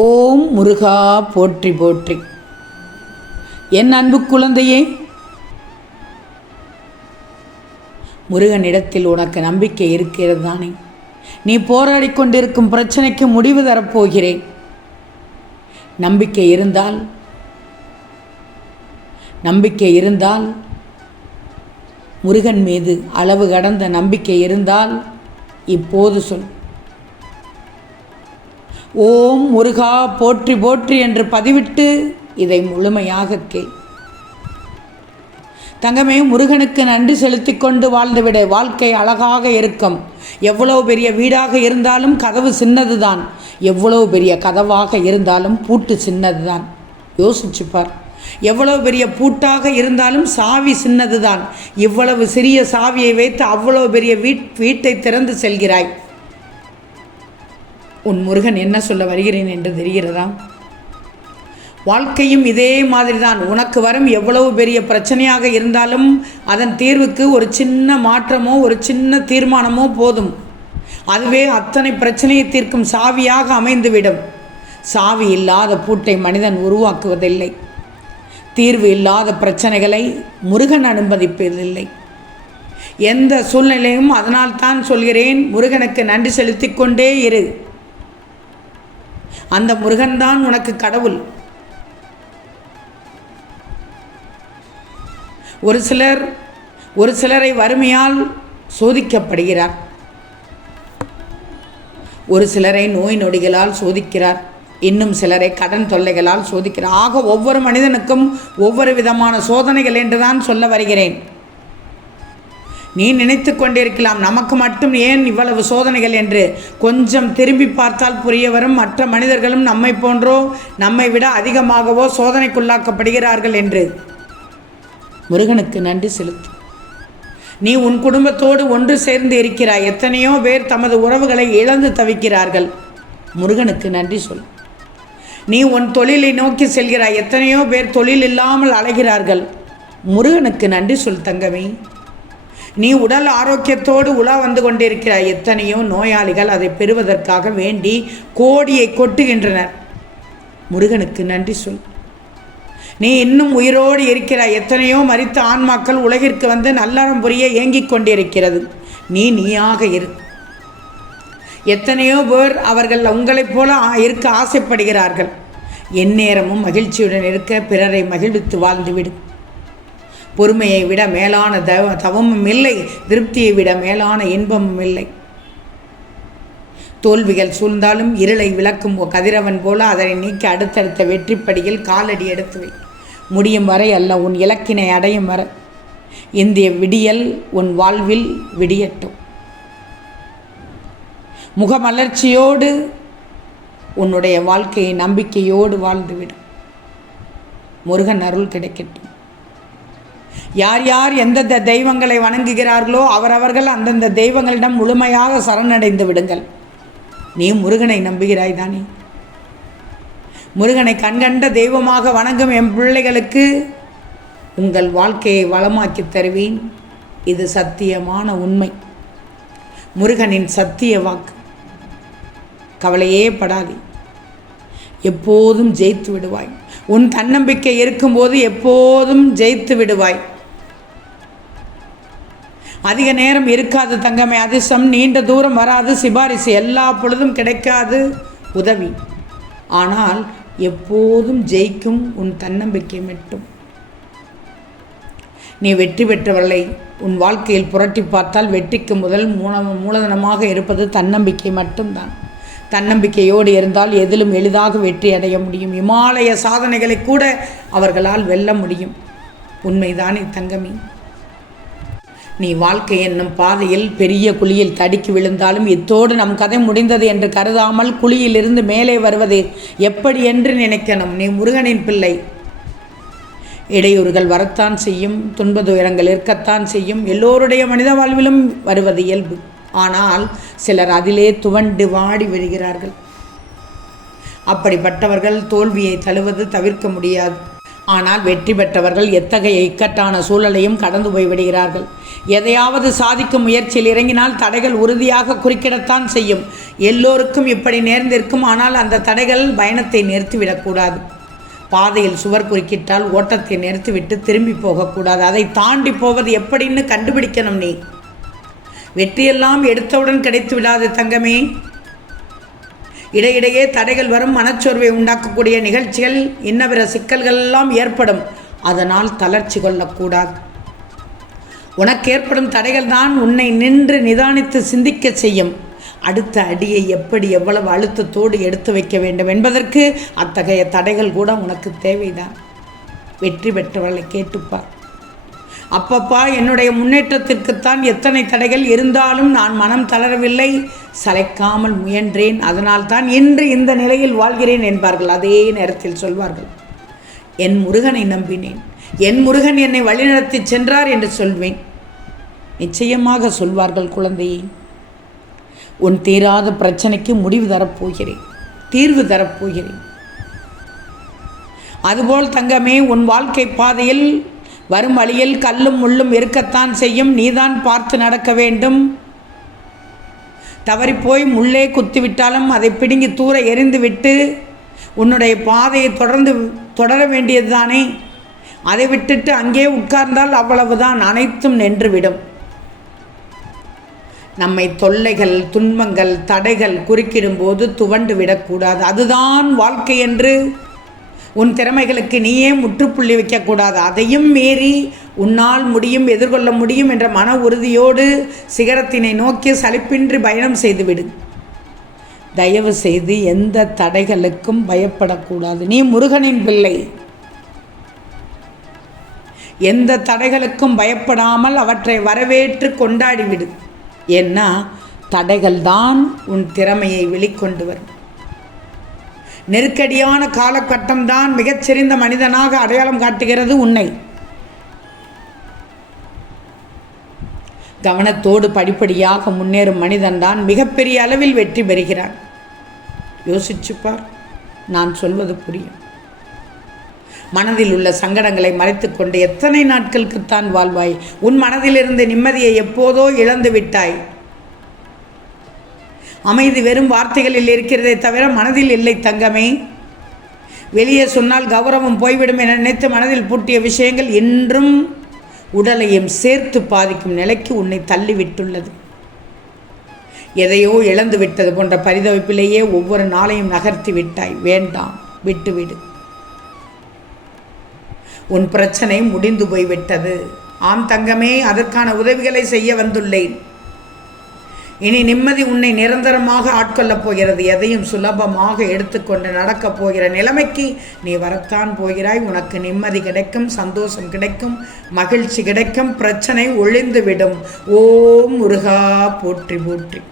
ஓம் முருகா போற்றி போற்றி. என் அன்பு குழந்தையே, முருகனிடத்தில் உனக்கு நம்பிக்கை இருக்கிறது தானே? நீ போராடி கொண்டிருக்கும் பிரச்சனைக்கு முடிவு தரப்போகிறேன். நம்பிக்கை இருந்தால் முருகன் மீது அளவு கடந்த நம்பிக்கை இருந்தால் இப்போது சொல். ஓம் முருகா போற்றி போற்றி என்று பதிவிட்டு இதை முழுமையாக கேள். தங்கமே, முருகனுக்கு நன்றி செலுத்தி கொண்டு வாழ்ந்துவிட வாழ்க்கை அழகாக இருக்கும். எவ்வளவு பெரிய வீடாக இருந்தாலும் கதவு சின்னதுதான், எவ்வளவு பெரிய கதவாக இருந்தாலும் பூட்டு சின்னதுதான். யோசிச்சுப்பார். எவ்வளவு பெரிய பூட்டாக இருந்தாலும் சாவி சின்னதுதான். இவ்வளவு சிறிய சாவியை வைத்து அவ்வளவு பெரிய வீட்டை திறந்து செல்கிறாய். உன் முருகன் என்ன சொல்ல வருகிறேன் என்று தெரிகிறதா? வாழ்க்கையும் இதே மாதிரி தான். உனக்கு வரும் எவ்வளவு பெரிய பிரச்சனையாக இருந்தாலும் அதன் தீர்வுக்கு ஒரு சின்ன மாற்றமோ ஒரு சின்ன தீர்மானமோ போதும். அதுவே அத்தனை பிரச்சனையை தீர்க்கும் சாவியாக அமைந்துவிடும். சாவி இல்லாத பூட்டை மனிதன் உருவாக்குவதில்லை. தீர்வு இல்லாத பிரச்சனைகளை முருகன் அனுமதிப்பதில்லை எந்த சூழ்நிலையும். அதனால்தான் சொல்கிறேன், முருகனுக்கு நன்றி செலுத்தி கொண்டே இரு. அந்த முருகன்தான் உனக்கு கடவுள். ஒரு சிலரை வறுமையால் சோதிக்கப்படுகிறார், ஒரு சிலரை நோய் நொடிகளால் சோதிக்கிறார், இன்னும் சிலரை கடன் தொல்லைகளால் சோதிக்கிறார். ஆக ஒவ்வொரு மனிதனுக்கும் ஒவ்வொரு விதமான சோதனைகள் என்றுதான் சொல்ல வருகிறேன். நீ நினைத்து கொண்டிருக்கலாம், நமக்கு மட்டும் ஏன் இவ்வளவு சோதனைகள் என்று. கொஞ்சம் திரும்பி பார்த்தால் புரிய வரும், மற்ற மனிதர்களும் நம்மை போன்றோ நம்மை விட அதிகமாகவோ சோதனைக்குள்ளாக்கப்படுகிறார்கள் என்று. முருகனுக்கு நன்றி செலுத்து. நீ உன் குடும்பத்தோடு ஒன்று சேர்ந்து இருக்கிறாய். எத்தனையோ பேர் தமது உறவுகளை இழந்து தவிக்கிறார்கள். முருகனுக்கு நன்றி சொல். நீ உன் தொழிலை நோக்கி செல்கிறாய். எத்தனையோ பேர் தொழில் இல்லாமல் அலைகிறார்கள். முருகனுக்கு நன்றி சொல் தங்கமே. நீ உடல் ஆரோக்கியத்தோடு உலா வந்து கொண்டிருக்கிறாய். எத்தனையோ நோயாளிகள் அதை பெறுவதற்காக வேண்டி கோடியை கொட்டுகின்றனர். முருகனுக்கு நன்றி சொல். நீ இன்னும் உயிரோடு இருக்கிறாய். எத்தனையோ மரித்த ஆன்மாக்கள் உலகிற்கு வந்து நல்லறம் புரிய ஏங்கிக் கொண்டிருக்கிறது. நீயாக இரு. எத்தனையோ பேர் அவர்கள் உங்களைப் போல இருக்க ஆசைப்படுகிறார்கள். எந்நேரமும் மகிழ்ச்சியுடன் இருக்க பிறரை மகிழ்வித்து வாழ்ந்துவிடு. பொறுமையை விட மேலான தவமும் இல்லை, திருப்தியை விட மேலான இன்பமும் இல்லை. தோல்விகள் சூழ்ந்தாலும் இருளை விளக்கும் கதிரவன் போல அதனை நீக்கி அடுத்தடுத்த வெற்றிப்படியில் காலடி எடுத்து வை. முடியும் வரை அல்ல, உன் இலக்கினை அடையும் வரை இந்திய விடியல் உன் வாழ்வில் விடியட்டும். முகமலர்ச்சியோடு உன்னுடைய வாழ்க்கையை நம்பிக்கையோடு வாழ்ந்துவிடும். முருகன் அருள் கிடைக்கட்டும். யார் யார் எந்தெந்த தெய்வங்களை வணங்குகிறார்களோ அவரவர்கள் அந்தந்த தெய்வங்களிடம் முழுமையாக சரணடைந்து விடுங்கள். நீ முருகனை நம்புகிறாய் தானே? முருகனை கண்கண்ட தெய்வமாக வணங்கும் என் பிள்ளைகளுக்கு உங்கள் வாழ்க்கையை வளமாக்கி தருவேன். இது சத்தியமான உண்மை, முருகனின் சத்திய வாக்கு. கவலையே படாதே, எப்போதும் ஜெயித்து விடுவாய். உன் தன்னம்பிக்கை இருக்கும்போது எப்போதும் ஜெயித்து விடுவாய். அதிக நேரம் இருக்காது தங்கமே அதிர்ஷ்டம், நீண்ட தூரம் வராது சிபாரிசு, எல்லா பொழுதும் கிடைக்காது உதவி. ஆனால் எப்போதும் ஜெயிக்கும் உன் தன்னம்பிக்கை மட்டும். நீ வெற்றி பெற்றவர்களை உன் வாழ்க்கையில் புரட்டி பார்த்தால் வெற்றிக்கு முதல் மூலதனமாக இருப்பது தன்னம்பிக்கை மட்டும்தான். தன்னம்பிக்கையோடு இருந்தால் எதிலும் எளிதாக வெற்றி அடைய முடியும். இமாலய சாதனைகளை கூட அவர்களால் வெல்ல முடியும். உண்மைதானே தங்கமே? நீ வாழ்க்கை என்னும் பாதையில் பெரிய குழியில் தடுக்கி விழுந்தாலும் இத்தோடு நம் கதை முடிந்தது என்று கருதாமல் குழியிலிருந்து மேலே வருவது எப்படி என்று நினைக்கணும். நீ முருகனின் பிள்ளை. இடையூறுகள் வரத்தான் செய்யும், துன்ப துயரங்கள் இருக்கத்தான் செய்யும். எல்லோருடைய மனித வாழ்விலும் வருவது இயல்பு. ஆனால் சிலர் அதிலே துவண்டு வாடி விடுகிறார்கள். அப்படிப்பட்டவர்கள் தோல்வியை தழுவது தவிர்க்க முடியாது. ஆனால் வெற்றி பெற்றவர்கள் எத்தகைய இக்கட்டான சூழலையும் கடந்து போய்விடுகிறார்கள். எதையாவது சாதிக்கும் முயற்சியில் இறங்கினால் தடைகள் உறுதியாக குறுக்கிடத்தான் செய்யும். எல்லோருக்கும் இப்படி நேர்ந்திருக்கும். ஆனால் அந்த தடைகள் பயணத்தை நிறுத்திவிடக்கூடாது. பாதையில் சுவர் குறுக்கிட்டால் ஓட்டத்தை நிறுத்திவிட்டு திரும்பி போகக்கூடாது. அதை தாண்டி போவது எப்படின்னு கண்டுபிடிக்கணும். நீ வெற்றியெல்லாம் எடுத்தவுடன் கிடைத்து விடாது தங்கமே. இடையிடையே தடைகள் வரும். மனச்சோர்வை உண்டாக்கக்கூடிய நிகழ்ச்சிகள், இன்னபிற சிக்கல்கள் எல்லாம் ஏற்படும். அதனால் தளர்ச்சி கொள்ளக்கூடாது. உனக்கு ஏற்படும் தடைகள் தான் உன்னை நின்று நிதானித்து சிந்திக்க செய்யும். அடுத்த அடியை எப்படி எவ்வளவு அழுத்தத்தோடு எடுத்து வைக்க வேண்டும் என்பதற்கு அத்தகைய தடைகள் கூட உனக்கு தேவைதான். வெற்றி பெற்றவர்களை கேட்டுப்பார். அப்பப்பா, என்னுடைய முன்னேற்றத்திற்குத்தான் எத்தனை தடைகள் இருந்தாலும் நான் மனம் தளரவில்லை, சளைக்காமல் முயன்றேன், அதனால் தான் இன்று இந்த நிலையில் வாழ்கிறேன் என்பார்கள். அதே நேரத்தில் சொல்வார்கள், என் முருகனை நம்பினேன், என் முருகன் என்னை வழிநடத்தி சென்றார் என்று சொல்வேன். நிச்சயமாக சொல்வார்கள் குழந்தையே. உன் தீராத பிரச்சனைக்கு முடிவு தரப்போகிறேன், தீர்வு தரப்போகிறேன். அதுபோல் தங்கமே, உன் வாழ்க்கை பாதையில் வரும் வழியில் கல்லும் முள்ளும் இருக்கத்தான் செய்யும். நீதான் பார்த்து நடக்க வேண்டும். தவறிப்போய் முள்ளே குத்திவிட்டாலும் அதை பிடுங்கி தூர எறிந்துவிட்டு உன்னுடைய பாதையை தொடர வேண்டியதுதானே. அதை விட்டுட்டு அங்கே உட்கார்ந்தால் அவ்வளவுதான், அனைத்தும் நின்றுவிடும். நம்மை தொல்லைகள், துன்பங்கள், தடைகள் குறுக்கிடும்போது துவண்டு விடக்கூடாது. அதுதான் வாழ்க்கை என்று உன் திறமைகளுக்கு நீயே முற்றுப்புள்ளி வைக்கக்கூடாது. அதையும் மீறி உன்னால் முடியும், எதிர்கொள்ள முடியும் என்ற மன உறுதியோடு சிகரத்தினை நோக்கி சலிப்பின்றி பயணம் செய்துவிடு. தயவு செய்து எந்த தடைகளுக்கும் பயப்படக்கூடாது. நீ முருகனின் பிள்ளை. எந்த தடைகளுக்கும் பயப்படாமல் அவற்றை வரவேற்று கொண்டாடிவிடு. ஏன்னா தடைகள் தான் உன் திறமையை வெளிக்கொண்டு வரும். நெருக்கடியான காலகட்டம்தான் மிகச்சிறந்த மனிதனாக அடையாளம் காட்டுகிறது உன்னை. கவனத்தோடு படிப்படியாக முன்னேறும் மனிதன்தான் மிகப்பெரிய அளவில் வெற்றி பெறுகிறான். யோசிச்சுப்பார், நான் சொல்வது புரியும். மனதில் உள்ள சங்கடங்களை மறைத்துக்கொண்டு எத்தனை நாட்களுக்குத்தான் வாழ்வாய்? உன் மனதிலிருந்து நிம்மதியை எப்போதோ இழந்து விட்டாய். அமைதி வெறும் வார்த்தைகளில் இருக்கிறதே தவிர மனதில் இல்லை தங்கமே. வெளியே சொன்னால் கௌரவம் போய்விடும் என நினைத்து மனதில் பூட்டிய விஷயங்கள் இன்றும் உடலையும் சேர்த்து பாதிக்கும் நிலைக்கு உன்னை தள்ளிவிட்டுள்ளது. எதையோ இழந்து விட்டது போன்ற பரிதவிப்பிலேயே ஒவ்வொரு நாளையும் நகர்த்தி விட்டாய். வேண்டாம், விட்டுவிடு. உன் பிரச்சனை முடிந்து போய்விட்டது. ஆம் தங்கமே, அதற்கான உதவிகளை செய்ய வந்துள்ளேன். இனி நிம்மதி உன்னை நிரந்தரமாக ஆட்கொள்ளப் போகிறது. எதையும் சுலபமாக எடுத்துக்கொண்டு நடக்கப் போகிற நிலைமைக்கு நீ வரத்தான் போகிறாய். உனக்கு நிம்மதி கிடைக்கும், சந்தோஷம் கிடைக்கும், மகிழ்ச்சி கிடைக்கும், பிரச்சனை ஒழிந்துவிடும். ஓம் முருகா போற்றி போற்றி.